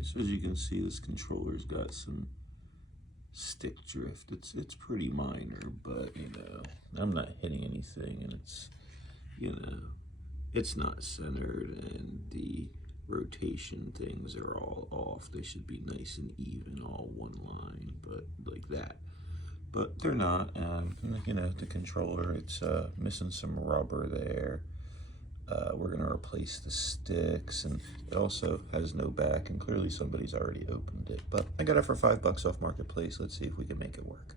Alright, so as you can see, this controller's got some stick drift. It's pretty minor, but I'm not hitting anything, and it's not centered, and the rotation things are all off. They should be nice and even, all one line, but like that. But they're not. The controller, it's missing some rubber there. We're gonna replace the sticks, and it also has no back, and clearly somebody's already opened it. But I got it for $5 off Marketplace. Let's see if we can make it work.